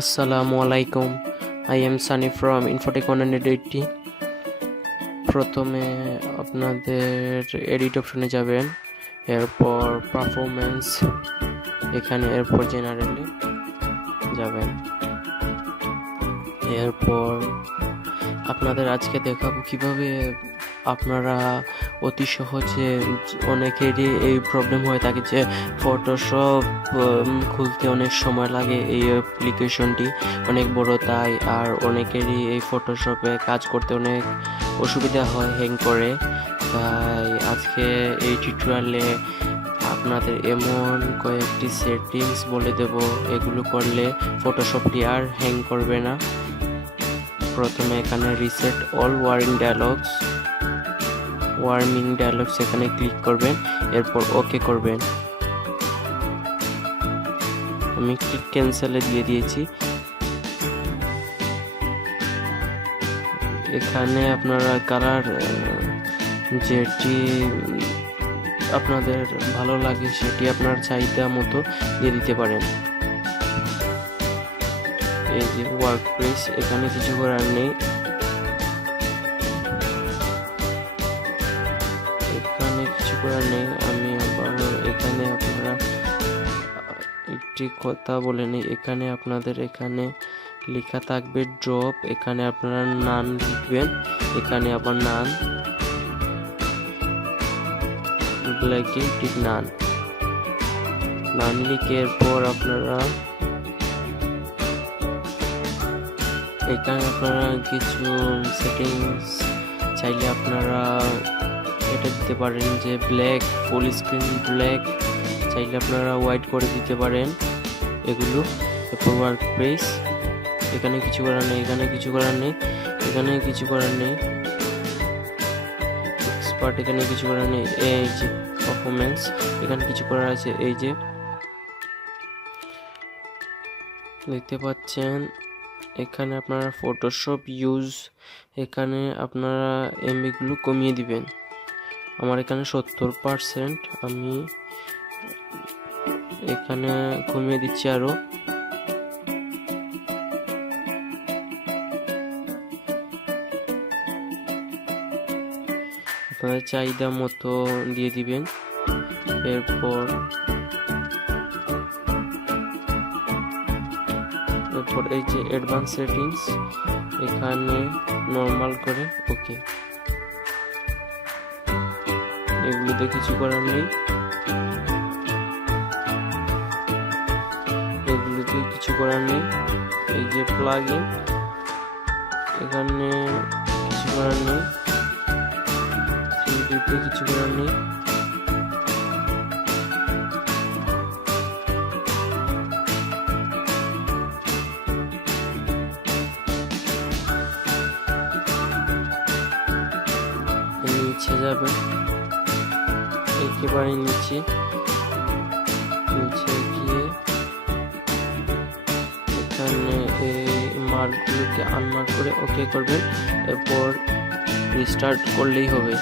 Assalamu alaikum. I am Sunny from Infotech 180. প্রথমে আপনাদের edit অপশনে যাবেন, এরপর পারফরম্যান্স, এখানে এরপর জেনারেলে যাবেন। এরপর আপনাদের আজকে দেখাবো কিভাবে আপনারা অতি সহজে, অনেকেরই এই প্রবলেম হয়ে থাকে যে ফটোশপ খুলতে অনেক সময় লাগে, এই অ্যাপ্লিকেশনটি অনেক বড় তাই, আর অনেকেরই এই ফটোশপে কাজ করতে অনেক অসুবিধা হয়, হ্যাং করে। তাই আজকে এই টিউটোরিয়ালে আপনাদের এমন কয়েকটি সেটিংস বলে দেব, এগুলো করলে ফটোশপটি আর হ্যাং করবে না। প্রথমে এখানে রিসেট অল ওয়ার্মিং ডায়ালগস এখানে ক্লিক করবেন, এরপর ওকে করবেন। আমি ক্লিক ক্যান্সেলে দিয়ে দিয়েছি। এখানে আপনারা কালার যেটি আপনাদের ভালো লাগে সেটি আপনার চাহিদা মতো দিয়ে দিতে পারেন। এই যে ওয়ার্কপ্লেস, এখানে কিছু করার নেই, আমি আবার এখানে আপনারা একটি কথা বলে নিই। এখানে আপনাদের এখানে লেখা থাকবে ড্রপ, এখানে আপনারা নান লিখবেন, এখানে আবার নান ব্ল্যাকে ঠিক নান লিখে এরপর আপনারা এখানে কিছু সেটিংস চাইলে আপনারা এটা দিতে পারেন যে ব্ল্যাক, ফুল স্ক্রিন ব্ল্যাক, চাইলে আপনারা হোয়াইট করে দিতে পারেন এগুলো। এরপর ওয়ার্কপ্লেস, এখানে কিছু করার নেই, এখানে কিছু করার নেই, এক্সপার্ট, এখানে কিছু করার নেই। এই যে পারফরম্যান্স, এখানে কিছু করার আছে, এই যে দেখতে পাচ্ছেন। এখানে আপনারা ফটোশপ ইউজ, এখানে আপনারা এমবিগুলো কমিয়ে দিবেন। আমার এখানে 70%, আমি এখানে কমিয়ে দিচ্ছি আরো। আপনাদের চাহিদা মতো দিয়ে দিবেন। এরপর এই যে অ্যাডভান্স সেটিংস, এখানে নরমাল করে ওকে। এগুলোতে কিছু করার নেই, এই যে প্লাগইন, এখানে কিছু করার নেই, কিছু করার নেই। নিচে যাবেন, একেবারে নিচে গিয়ে এখানে এই মার্কগুলোকে আনমার্ক করে ওকে করবেন, এরপর রিস্টার্ট করলেই হবে।